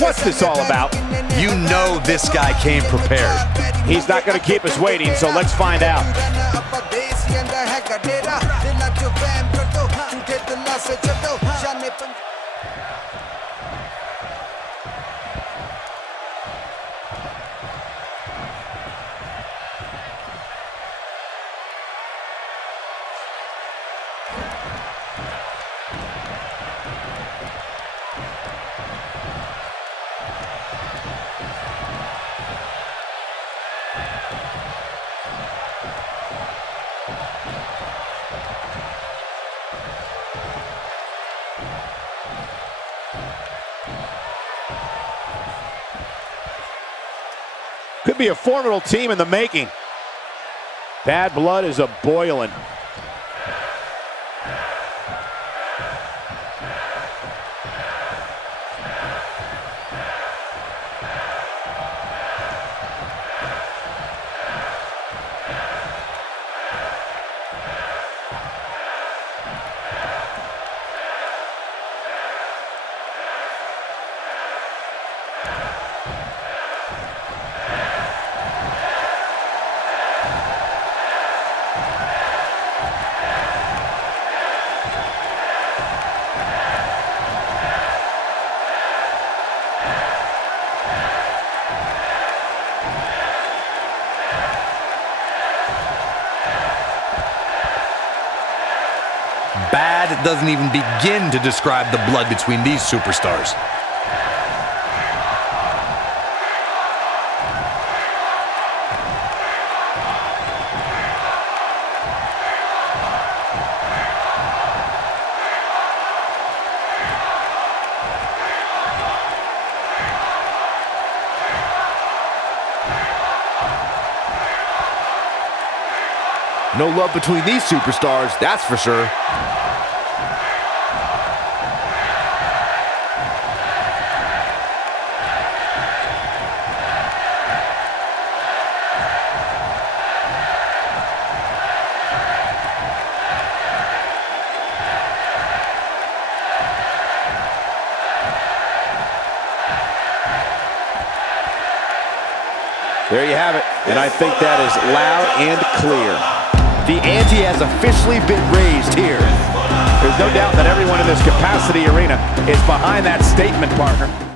What's this all about? You know this guy came prepared. He's not going to keep us waiting, so let's find out. Could be a formidable team in the making. Bad blood is a-boiling. Bad doesn't even begin to describe the blood between these superstars. No love between these superstars, that's for sure. There you have it, and I think that is loud and clear. The ante has officially been raised here. There's no doubt that everyone in this capacity arena is behind that statement, partner.